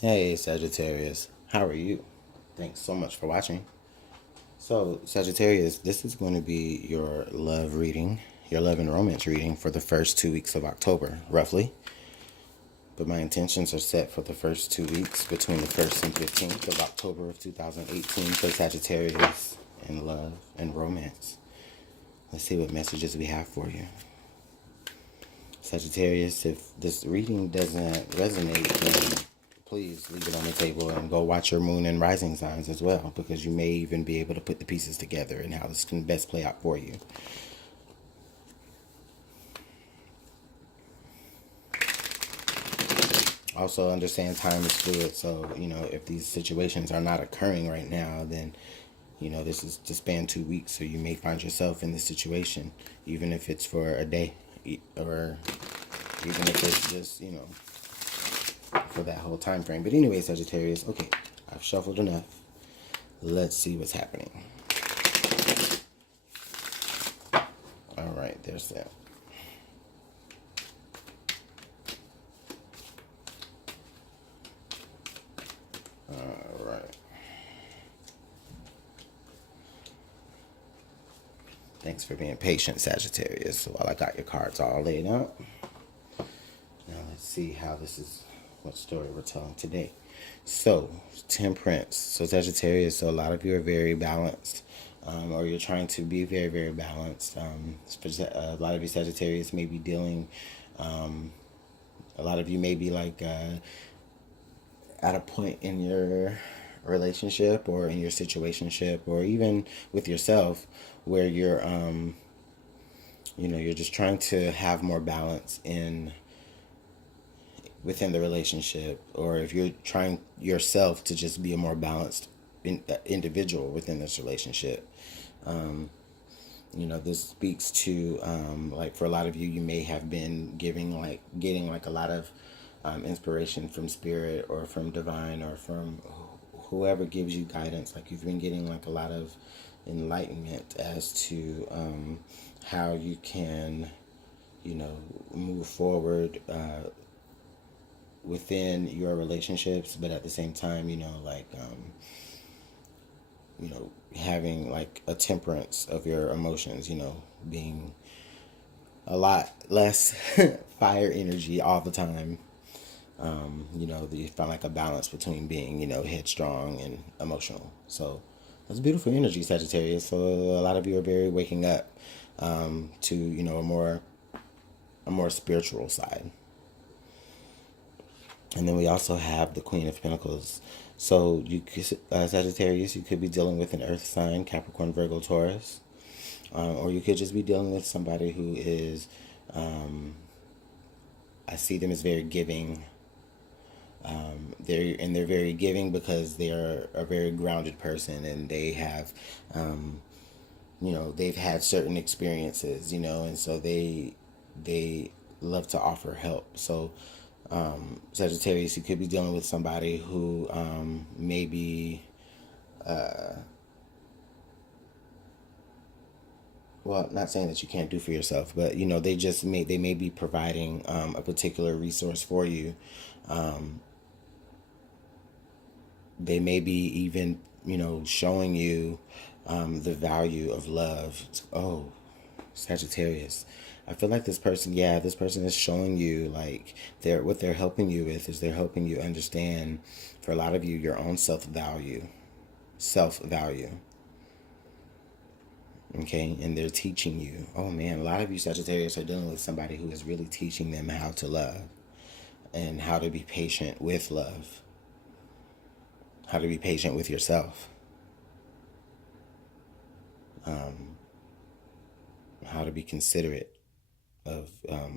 Hey Sagittarius, how are you? Thanks so much for watching. So, Sagittarius, this is going to be your love reading, your love and romance reading for the first 2 weeks of October, roughly. But my intentions are set for the first 2 weeks between the 1st and 15th of October of 2018 for Sagittarius in love and romance. Let's see what messages we have for you. Sagittarius, if this reading doesn't resonate, then please leave it on the table and go watch your moon and rising signs as well, because you may even be able to put the pieces together and how this can best play out for you. Also understand time is fluid, so if these situations are not occurring right now, then this is to span 2 weeks, so you may find yourself in this situation, even if it's for a day, or even if it's just for that whole time frame. But anyway, Sagittarius, okay, I've shuffled enough. Let's see what's happening. All right, there's that. All right. Thanks for being patient, Sagittarius, while I got your cards all laid out. Now let's see how this is, what story we're telling today. So, Temperance. So, Sagittarius, so a lot of you are very balanced, or you're trying to be very, very balanced. A lot of you Sagittarius may be dealing, a lot of you may be like at a point in your relationship or in your situationship or even with yourself where you're just trying to have more balance in within the relationship, or if you're trying yourself to just be a more balanced individual within this relationship. This speaks to like for a lot of you, you may have been getting like a lot of inspiration from spirit or from divine or from whoever gives you guidance. Like you've been getting like a lot of enlightenment as to how you can, move forward within your relationships, but at the same time, having like a temperance of your emotions, being a lot less fire energy all the time. You find like a balance between being, headstrong and emotional. So that's beautiful energy, Sagittarius. So a lot of you are very waking up to, a more spiritual side. And then we also have the Queen of Pentacles. So Sagittarius, you could be dealing with an Earth sign, Capricorn, Virgo, Taurus, or you could just be dealing with somebody who is, I see them as very giving. They're very giving because they are a very grounded person, and they have, they've had certain experiences, and so they love to offer help. So Sagittarius, you could be dealing with somebody who maybe, well, not saying that you can't do for yourself, but they may be providing a particular resource for you. They may be even, showing you the value of love. Oh, Sagittarius. I feel like this person is showing you like what they're helping you with is they're helping you understand, for a lot of you, your own self-value. Self-value. Okay, and they're teaching you. Oh man, a lot of you Sagittarius are dealing with somebody who is really teaching them how to love and how to be patient with love, how to be patient with yourself, how to be considerate of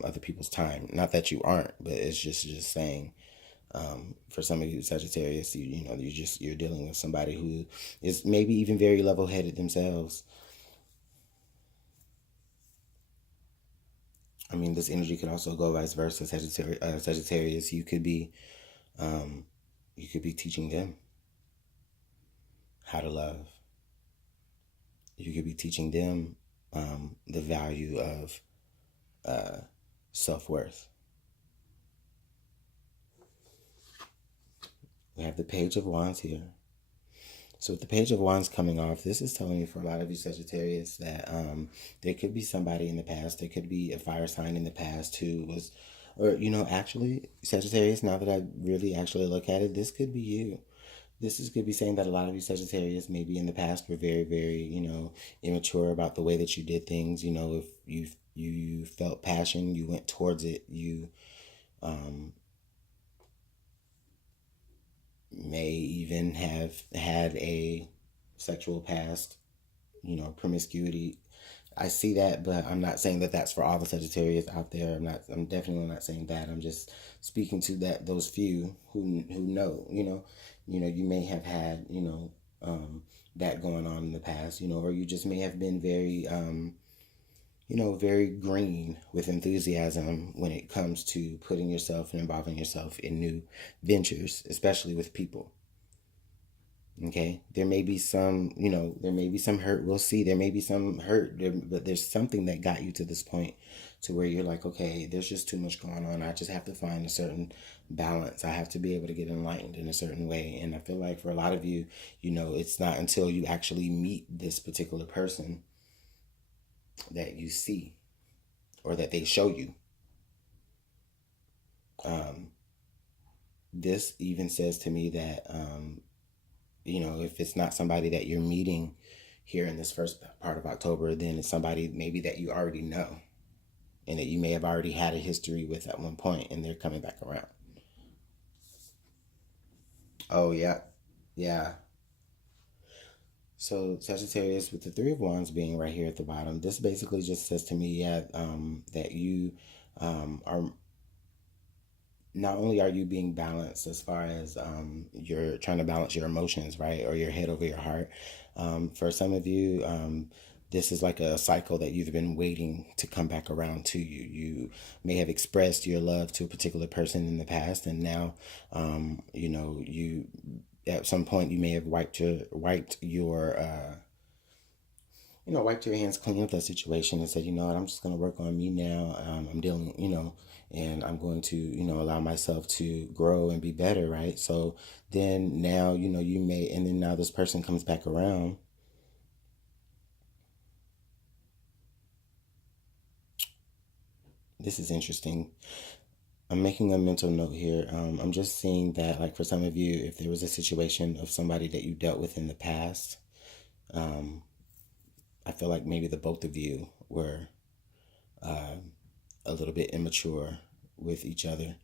other people's time. Not that you aren't, but it's just saying. For some of you Sagittarius, you're dealing with somebody who is maybe even very level-headed themselves. I mean, this energy could also go vice versa. Sagittarius, you could be teaching them how to love. You could be teaching them the value of self-worth. We have the Page of Wands here. So with the Page of Wands coming off, this is telling me for a lot of you Sagittarius that there could be somebody in the past, there could be a fire sign in the past who was, or, actually, Sagittarius, now that I really actually look at it, this could be you. Could be saying that a lot of you Sagittarius maybe in the past were very, very, immature about the way that you did things. If you felt passion, you went towards it. You may even have had a sexual past, promiscuity. I see that, but I'm not saying that that's for all the Sagittarius out there. I'm definitely not saying that. I'm just speaking to those few who know. You may have had that going on in the past. Or you just may have been very very green with enthusiasm when it comes to putting yourself and involving yourself in new ventures, especially with people. Okay, there may be some, there may be some hurt. We'll see. There may be some hurt, but there's something that got you to this point to where you're like, okay, there's just too much going on. I just have to find a certain balance. I have to be able to get enlightened in a certain way. And I feel like for a lot of you, it's not until you actually meet this particular person that you see or that they show you. This even says to me that, if it's not somebody that you're meeting here in this first part of October, then it's somebody maybe that you already know and that you may have already had a history with at one point, and they're coming back around. Oh, yeah. Yeah. So Sagittarius, with the Three of Wands being right here at the bottom, this basically just says to me, yeah, that you are not only are you being balanced as far as you're trying to balance your emotions, right, or your head over your heart. For some of you, this is like a cycle that you've been waiting to come back around to you. You may have expressed your love to a particular person in the past, and now, you at some point you may have wiped your hands clean of that situation and said, you know what, I'm just going to work on me now. I'm dealing, and I'm going to, allow myself to grow and be better, right? So then now, and then now this person comes back around. This is interesting. I'm making a mental note here. I'm just seeing that, like, for some of you, if there was a situation of somebody that you dealt with in the past, I feel like maybe the both of you were a little bit immature with each other.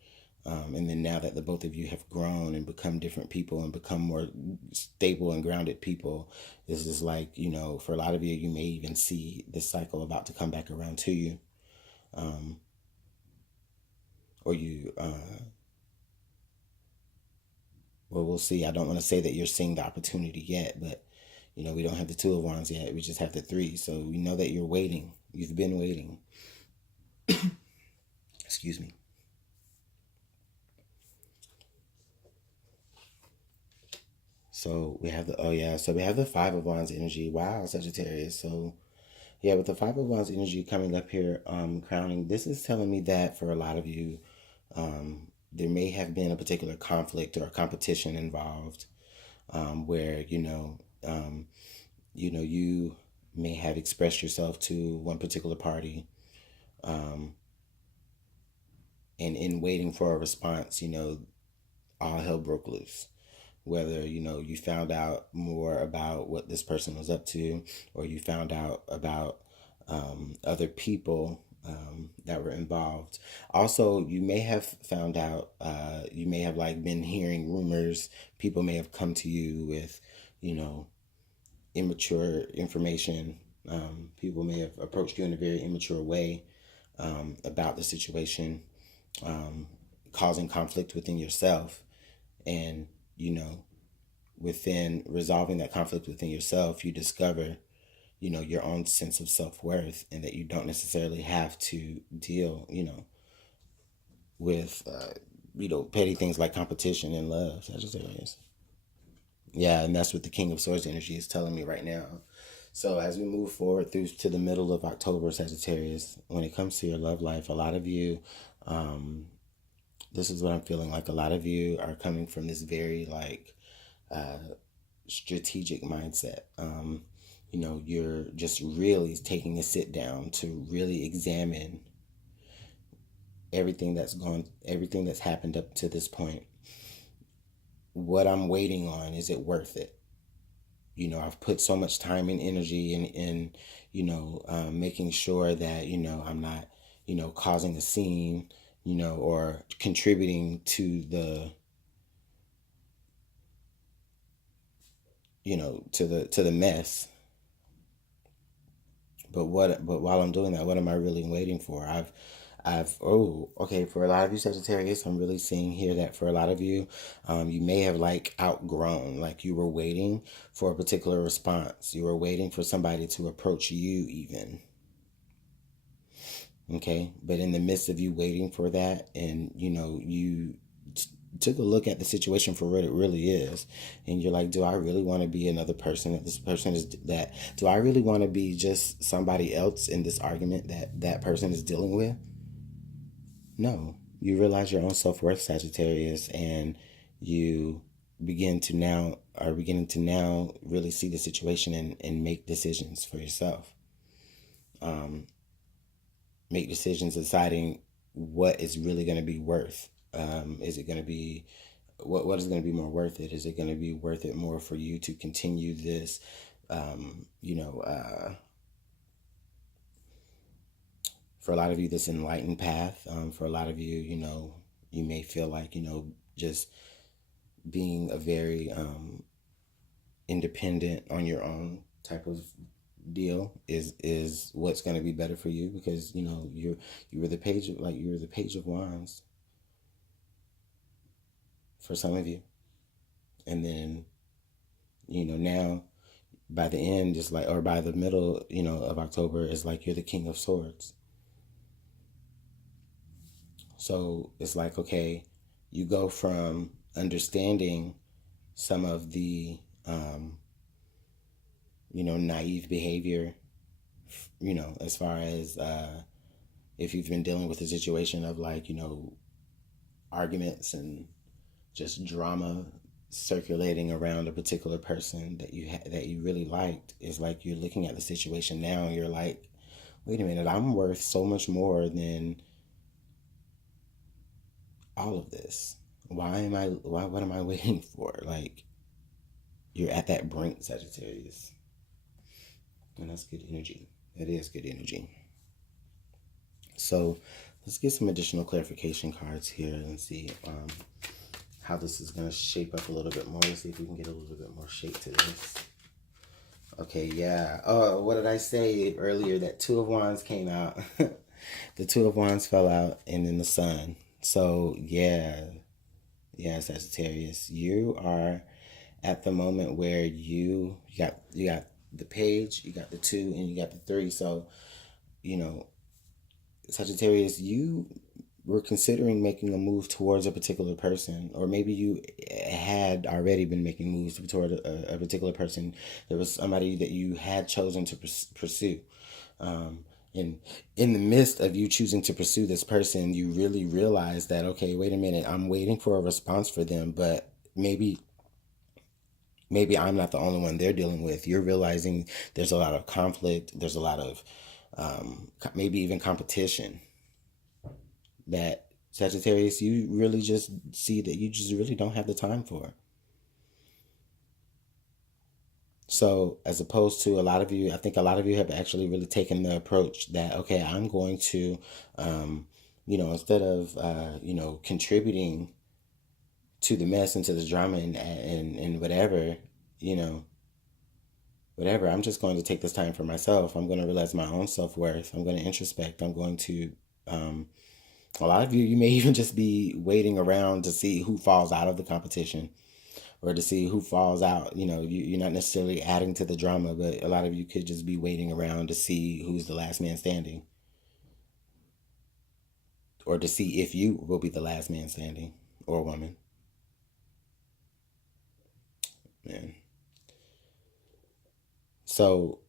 And then now that the both of you have grown and become different people and become more stable and grounded people, this is like, for a lot of you, you may even see this cycle about to come back around to you. Or you, well, we'll see. I don't want to say that you're seeing the opportunity yet, but, we don't have the Two of Wands yet. We just have the Three. So we know that you're waiting. You've been waiting. Excuse me. So we have so we have the Five of Wands energy. Wow, Sagittarius. So yeah, with the Five of Wands energy coming up here, crowning, this is telling me that for a lot of you, there may have been a particular conflict or a competition involved, where, you may have expressed yourself to one particular party, and in waiting for a response, all hell broke loose. Whether, you found out more about what this person was up to, or you found out about other people that were involved. Also, you may have found out, you may have like been hearing rumors. People may have come to you with, immature information. People may have approached you in a very immature way about the situation, causing conflict within yourself. And, within resolving that conflict within yourself, you discover, your own sense of self-worth, and that you don't necessarily have to deal, with, petty things like competition and love, Sagittarius. Yeah, and that's what the King of Swords energy is telling me right now. So as we move forward through to the middle of October, Sagittarius, when it comes to your love life, a lot of you This is what I'm feeling like. A lot of you are coming from this very like strategic mindset. You're just really taking a sit down to really examine everything that's happened up to this point. What I'm waiting on, is it worth it? I've put so much time and energy in making sure that, I'm not, causing a scene, or contributing to the mess. But while I'm doing that, what am I really waiting for? Oh, okay, for a lot of you Sagittarius, I'm really seeing here that for a lot of you, you may have like outgrown, like you were waiting for a particular response. You were waiting for somebody to approach you even. Okay. But in the midst of you waiting for that, and you took a look at the situation for what it really is, and you're like, do I really want to be another person that this person is, that do I really want to be just somebody else in this argument that person is dealing with? No. You realize your own self-worth, Sagittarius, and you are beginning to now really see the situation and make decisions for yourself. Make decisions deciding what is really going to be worth. Is it going to be what is going to be more worth it? Is it going to be worth it more for you to continue this, for a lot of you, this enlightened path? For a lot of you, you may feel like, just being a very independent on your own type of deal is what's going to be better for you, because you were the page of wands for some of you, and then now by the end, just like, or by the middle of October, is like you're the king of swords. So it's like, okay, you go from understanding some of the naive behavior, as far as if you've been dealing with a situation of like, arguments and just drama circulating around a particular person that you really liked. Is like you're looking at the situation now and you're like, wait a minute, I'm worth so much more than all of this. What am I waiting for? Like, you're at that brink, Sagittarius. And that's good energy. That is good energy. So let's get some additional clarification cards here and see how this is going to shape up a little bit more. Let's see if we can get a little bit more shape to this. Okay, yeah. Oh, what did I say earlier? That Two of Wands came out. The Two of Wands fell out, and then the Sun. So, yeah, Sagittarius, you are at the moment where you got the Page, you got the 2, and you got the 3. So, Sagittarius, you were considering making a move towards a particular person, or maybe you had already been making moves toward a particular person. There was somebody that you had chosen to pursue. And in the midst of you choosing to pursue this person, you really realize that, okay, wait a minute, I'm waiting for a response for them, but maybe I'm not the only one they're dealing with. You're realizing there's a lot of conflict. There's a lot of maybe even competition that, Sagittarius, you really just see that you just really don't have the time for. So as opposed to a lot of you, I think a lot of you have actually really taken the approach that, okay, I'm going to, instead of, contributing to the mess and to the drama and whatever, whatever, I'm just going to take this time for myself. I'm going to realize my own self-worth. I'm going to introspect. I'm going to, a lot of you may even just be waiting around to see who falls out of the competition, or to see who falls out. You're not necessarily adding to the drama, but a lot of you could just be waiting around to see who's the last man standing, or to see if you will be the last man standing, or woman. Man. So,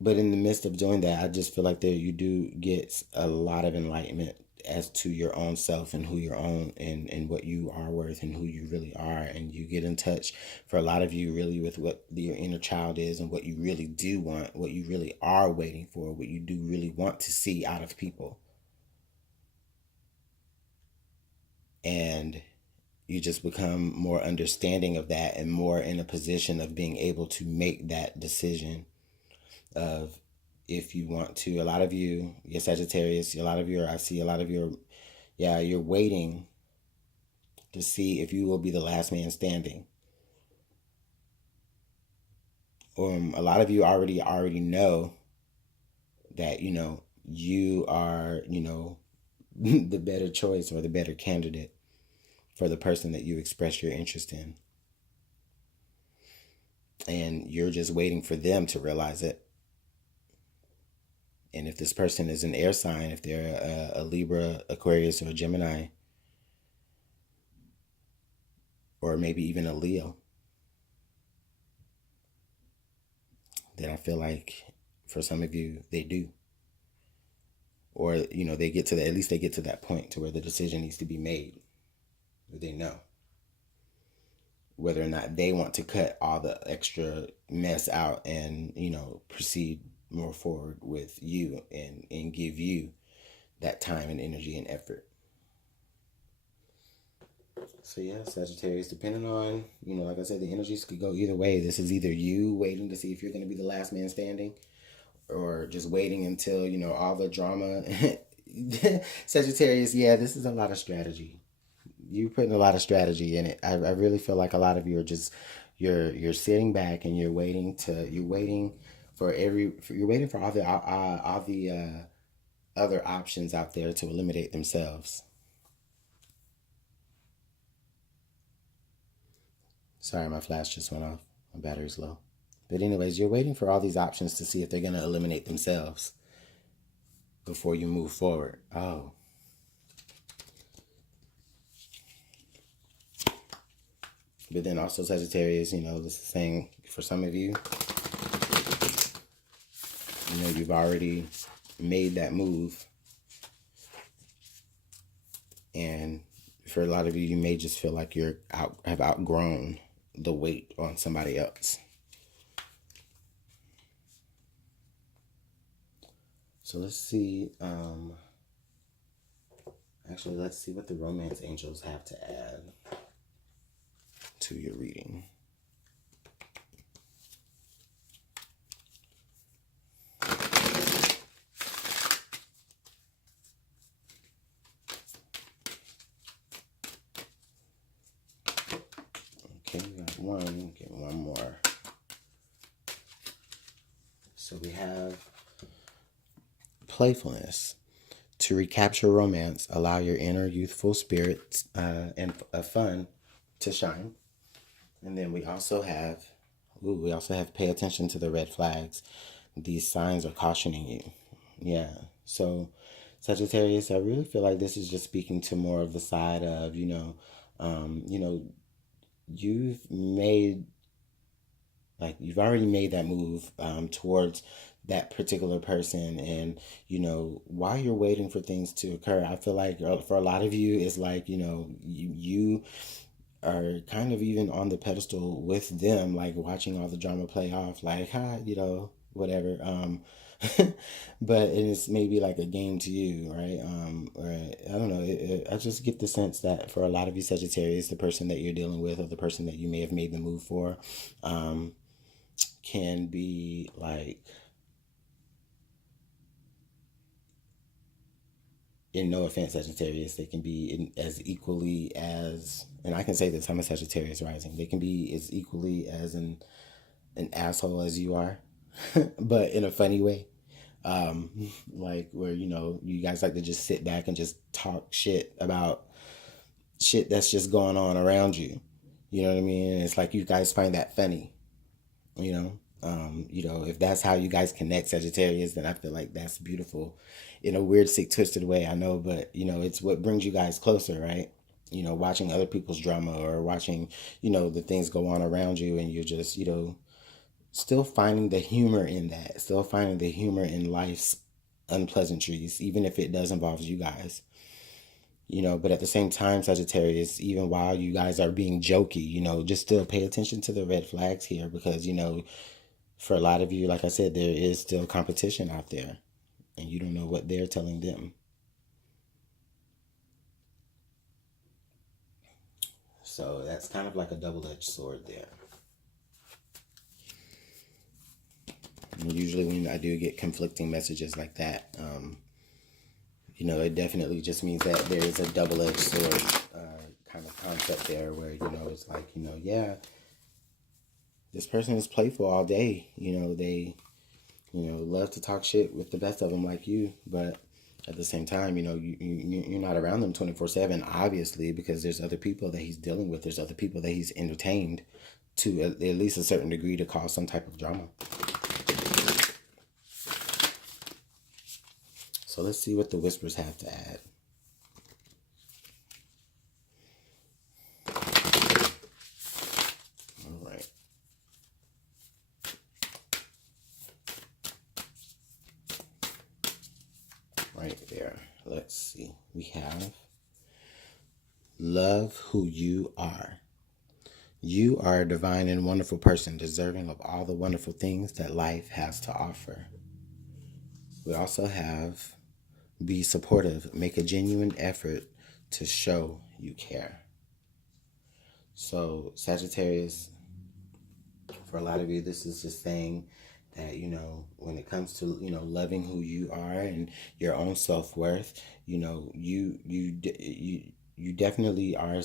but in the midst of doing that, I just feel like that you do get a lot of enlightenment as to your own self and who your own and what you are worth and who you really are, and you get in touch, for a lot of you, really with what your inner child is and what you really do want, what you really are waiting for, what you do really want to see out of people. And you just become more understanding of that and more in a position of being able to make that decision of, if you want to. A lot of you, your Sagittarius, a lot of you, I see a lot of you, yeah, you're waiting to see if you will be the last man standing. A lot of you already know that, you are, the better choice or the better candidate for the person that you express your interest in. And you're just waiting for them to realize it. And if this person is an air sign, if they're a Libra, Aquarius, or a Gemini, or maybe even a Leo, then I feel like for some of you, they do. Or, they get to at least they get to that point to where the decision needs to be made. They know whether or not they want to cut all the extra mess out and, proceed more forward with you and give you that time and energy and effort. So yeah, Sagittarius, depending on, like I said, the energies could go either way. This is either you waiting to see if you're going to be the last man standing, or just waiting until, all the drama. Sagittarius, yeah, this is a lot of strategy. You're putting a lot of strategy in it. I really feel like a lot of you are just, you're sitting back and you're waiting for all the other options out there to eliminate themselves. Sorry, my flash just went off. My battery's low. But anyways, you're waiting for all these options to see if they're going to eliminate themselves before you move forward. Oh. But then also Sagittarius, this is saying for some of you, you've already made that move. And for a lot of you, you may just feel like have outgrown the weight on somebody else. So let's see. Actually, let's see what the romance angels have to add to your reading. Okay, we got one. Get one more. So we have playfulness. To recapture romance, allow your inner youthful spirit and fun to shine. And then we also have pay attention to the red flags. These signs are cautioning you. Yeah. So Sagittarius, I really feel like this is just speaking to more of the side of, you've already made that move towards that particular person. And, while you're waiting for things to occur, I feel like for a lot of you, it's like, you are kind of even on the pedestal with them, like watching all the drama play off, like, whatever. But it's maybe like a game to you, right? Or I don't know. I just get the sense that for a lot of you Sagittarius, the person that you're dealing with or the person that you may have made the move for, can be like, in no offense, Sagittarius, they can be as equally as, and I can say this, I'm a Sagittarius rising, they can be as equally as an asshole as you are, but in a funny way. Like where, you guys like to just sit back and just talk shit about shit that's just going on around you. You know what I mean? And it's like you guys find that funny, if that's how you guys connect, Sagittarius, then I feel like that's beautiful in a weird, sick, twisted way. I know, but it's what brings you guys closer, right? Watching other people's drama or watching, the things go on around you, and you're just, still finding the humor in that, still finding the humor in life's unpleasantries, even if it does involve you guys. But at the same time, Sagittarius, even while you guys are being jokey, just still pay attention to the red flags here, because, for a lot of you, like I said, there is still competition out there, and you don't know what they're telling them. So that's kind of like a double-edged sword there. And usually when I do get conflicting messages like that, it definitely just means that there is a double-edged sword kind of concept there, where, it's like, yeah, this person is playful all day. They, love to talk shit with the best of them like you, but at the same time, you're not around them 24/7, obviously, because there's other people that he's dealing with. There's other people that he's entertained to at least a certain degree to cause some type of drama. So let's see what the whispers have to add. All right. Right there. Let's see. We have love who you are. You are a divine and wonderful person, deserving of all the wonderful things that life has to offer. We also have be supportive. Make a genuine effort to show you care. So, Sagittarius, for a lot of you, this is just saying that, when it comes to, loving who you are and your own self-worth, you definitely are,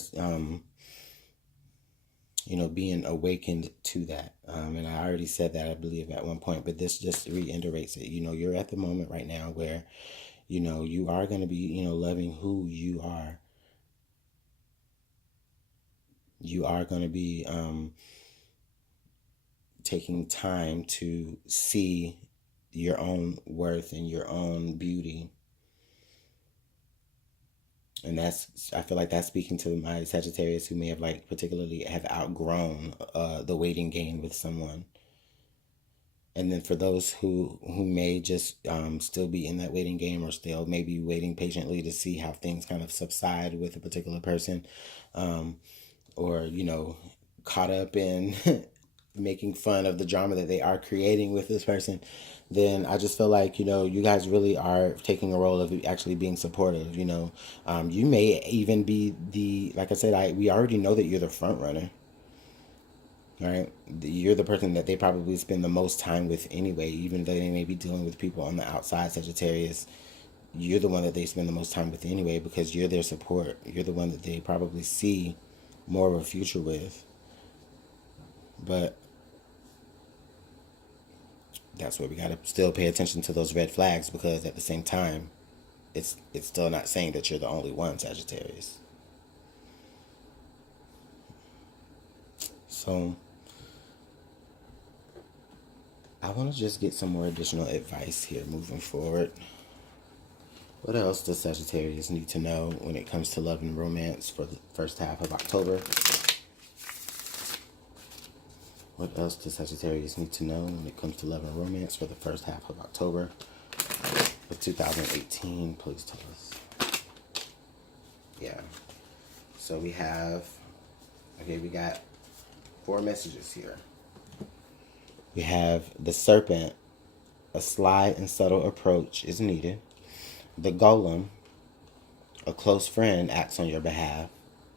being awakened to that. And I already said that, I believe, at one point, but this just reiterates it. You're at the moment right now where, you are going to be, loving who you are. You are going to be taking time to see your own worth and your own beauty. And I feel like that's speaking to my Sagittarius who may have particularly have outgrown the waiting game with someone. And then for those who may just still be in that waiting game, or still maybe waiting patiently to see how things kind of subside with a particular person, or, caught up in making fun of the drama that they are creating with this person, then I just feel like, you guys really are taking a role of actually being supportive. You may even be like I said, we already know that you're the front runner. Right? You're the person that they probably spend the most time with anyway, even though they may be dealing with people on the outside, Sagittarius. You're the one that they spend the most time with anyway, because you're their support. You're the one that they probably see more of a future with. But that's where we got to still pay attention to those red flags, because at the same time, it's still not saying that you're the only one, Sagittarius. So I want to just get some more additional advice here moving forward. What else does Sagittarius need to know when it comes to love and romance for the first half of October? What else does Sagittarius need to know when it comes to love and romance for the first half of October of 2018? Please tell us. Yeah. So we got 4 messages here. We have the Serpent. A sly and subtle approach is needed. The Golem. A close friend acts on your behalf.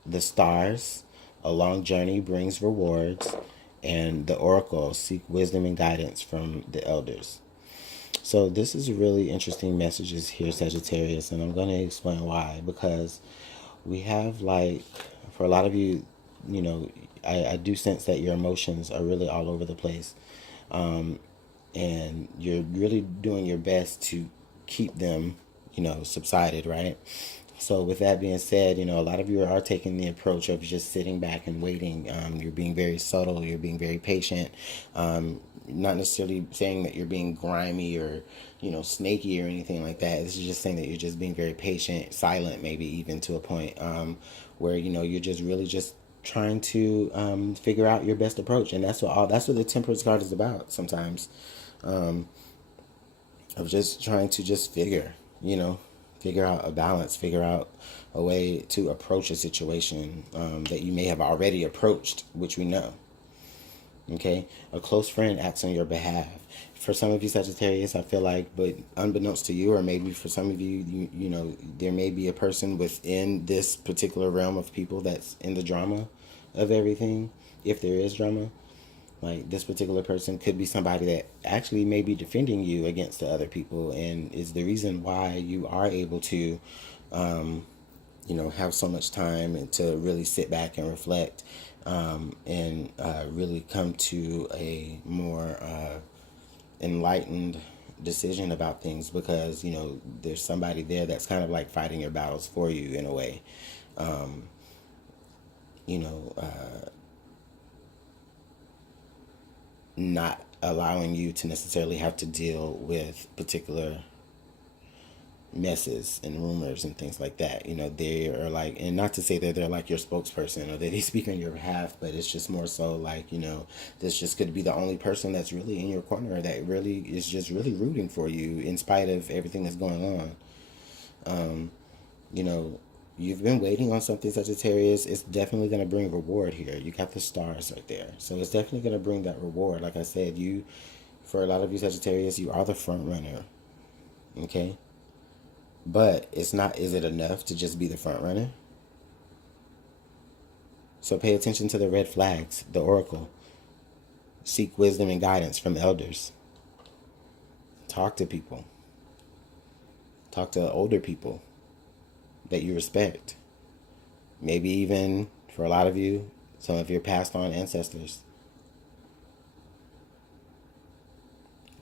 The Stars. A long journey brings rewards. And the Oracle. Seek wisdom and guidance from the elders. So this is really interesting messages here, Sagittarius, and I'm going to explain why. Because we have, for a lot of you, I do sense that your emotions are really all over the place. And you're really doing your best to keep them, subsided, right? So with that being said, a lot of you are taking the approach of just sitting back and waiting. You're being very subtle. You're being very patient. Not necessarily saying that you're being grimy or, snaky or anything like that. This is just saying that you're just being very patient, silent, maybe even to a point where, you're just really just trying to figure out your best approach. And that's what the Temperance card is about sometimes. Of just trying to just figure Figure out a balance. Figure out a way to approach a situation that you may have already approached, which we know. Okay, a close friend acts on your behalf. For some of you Sagittarius, I feel like, but unbeknownst to you, or maybe for some of you, you know, there may be a person within this particular realm of people that's in the drama of everything, if there is drama. Like, this particular person could be somebody that actually may be defending you against the other people, and is the reason why you are able to, you know, have so much time and to really sit back and reflect, and really come to a more enlightened decision about things, because, you know, there's somebody there that's kind of like fighting your battles for you in a way. You know, not allowing you to necessarily have to deal with particular messes and rumors and things like that. You know, they are like, and not to say that they're like your spokesperson or that they speak on your behalf, but it's just more so like, you know, this just could be the only person that's really in your corner, that really is just really rooting for you in spite of everything that's going on. You know, you've been waiting on something, Sagittarius. It's definitely going to bring reward here. You got the stars right there. So it's definitely going to bring that reward. Like I said, for a lot of you Sagittarius, you are the front runner. Okay? But it's not, is it enough to just be the front runner? So pay attention to the red flags, the oracle. Seek wisdom and guidance from elders. Talk to people. Talk to older people that you respect. Maybe even, for a lot of you, some of your passed on ancestors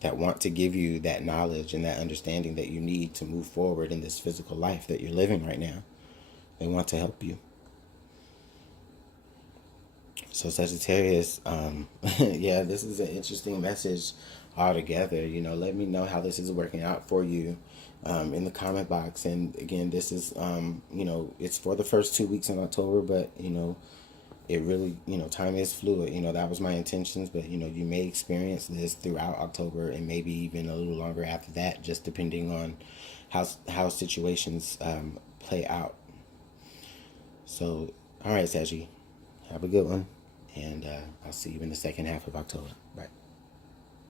that want to give you that knowledge and that understanding that you need to move forward in this physical life that you're living right now. They want to help you. So Sagittarius, yeah, this is an interesting message altogether. You know, let me know how this is working out for you in the comment box. And again, this is, you know, it's for the first 2 weeks in October, but, you know, it really, you know, time is fluid. You know, that was my intentions, but, you know, you may experience this throughout October and maybe even a little longer after that, just depending on how situations play out. So, all right, Saggy, have a good one, and I'll see you in the second half of October. Bye.